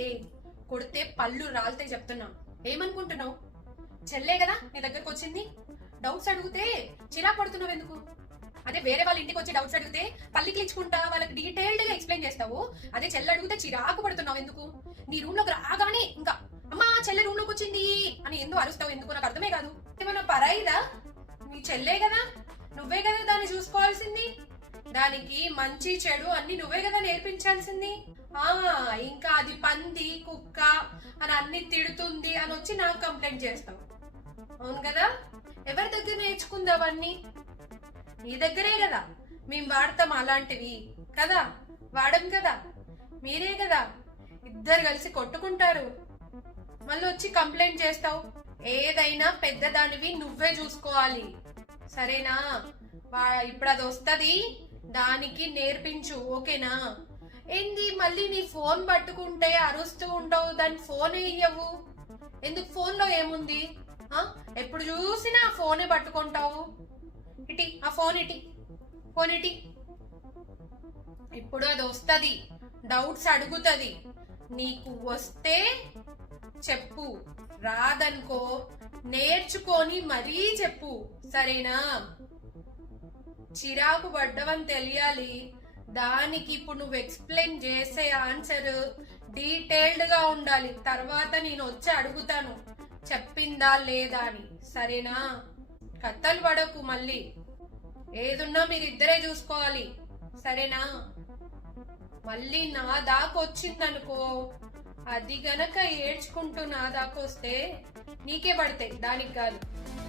ఏ కొడితే పళ్ళు రాలితే చెప్తున్నా. ఏమనుకుంటున్నావు? చెల్లే కదా నీ దగ్గరకు వచ్చింది. డౌట్స్ అడిగితే చిరాకు పడుతున్నావు ఎందుకు? అదే వేరే వాళ్ళ ఇంటికి వచ్చి డౌట్స్ అడిగితే పల్లికి ఇచ్చుకుంటా వాళ్ళకి డీటెయిల్డ్ గా ఎక్స్ప్లెయిన్ చేస్తావు. అదే చెల్లి అడిగితే చిరాకు పడుతున్నావు ఎందుకు? నీ రూమ్ లోకి రాగానే ఇంకా అమ్మా చెల్లె రూమ్ లోకి వచ్చింది అని ఎందుకు అరుస్తావు? ఎందుకు నాకు అర్థమే కాదు. ఏమన్నా పరాయిదా? మీ చెల్లే కదా, నువ్వే కదా దాన్ని చూసుకోవాల్సింది. దానికి మంచి చెడు అన్ని నువ్వే కదా నేర్పించాల్సింది. ఆ ఇంకా అది పంది కుక్క అని అన్ని తిడుతుంది అని వచ్చి నాకు కంప్లైంట్ చేస్తావు. అవును కదా? ఎవరి దగ్గర నేర్చుకుంది అవన్నీ? నీ దగ్గరే కదా. మేము వాడతాం అలాంటివి కదా, వాడం కదా. మీరే కదా ఇద్దరు కలిసి కొట్టుకుంటారు, మళ్ళీ వచ్చి కంప్లైంట్ చేస్తావు. ఏదైనా పెద్దదానివి నువ్వే చూసుకోవాలి, సరేనా? ఇప్పుడు అది వస్తుంది, దానికి నేర్పించు, ఓకేనా? ఏంది మళ్ళీ నీ ఫోన్ పట్టుకుంటే అరుస్తూ ఉండవు, దాని ఫోన్ ఇయ్యవు ఎందుకు? ఫోన్ లో ఏముంది? ఎప్పుడు చూసినా ఆ ఫోనే పట్టుకుంటావు. ఇటీ ఆ ఫోన్, ఇటీ ఫోన్ ఇటీ. ఇప్పుడు అది వస్తుంది, డౌట్స్ అడుగుతుంది. నీకు వస్తే చెప్పు, రాదనుకో నేర్చుకొని మరీ చెప్పు, సరేనా? చిరాకు పడ్డవని తెలియాలి. దానికి ఇప్పుడు నువ్వు ఎక్స్ప్లెయిన్ చేసే ఆన్సర్ డీటెయిల్డ్ గా ఉండాలి. తర్వాత నేను వచ్చి అడుగుతాను చెప్పిందా లేదా అని, సరేనా? కథలు పడకు మళ్ళీ. ఏదున్నా మీరిద్దరే చూసుకోవాలి, సరేనా? మళ్ళీ నా దాకొచ్చిందనుకో, అది గనక ఏడ్చుకుంటూ నా దాకొస్తే నీకే పడతాయి, దానికి కాదు.